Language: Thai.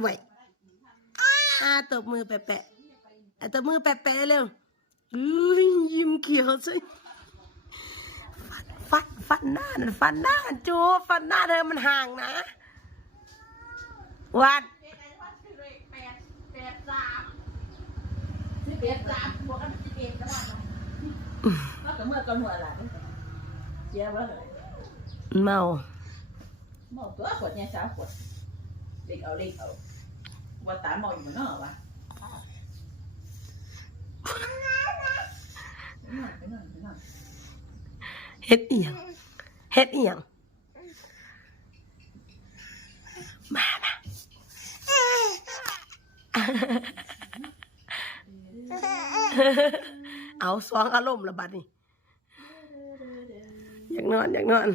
ไว้ตบมือแปะตบมือแปะเร็วยิ้มเขียวสิฟันหน้าจูฟันหน้าเธอมันห่างนะวัน11 3บวกกัน11ก็ได้เนาะก็เมื่อก่อนหัวหลานเสียบ่เลยเมาตัวขวดเนี่ยสาวขวดเล็กเอาว่าตาเมาอยู่เนาะวะเฮ็ดอีหยังมาเอาสองอารมณ์ละบัดนี้อยากนอน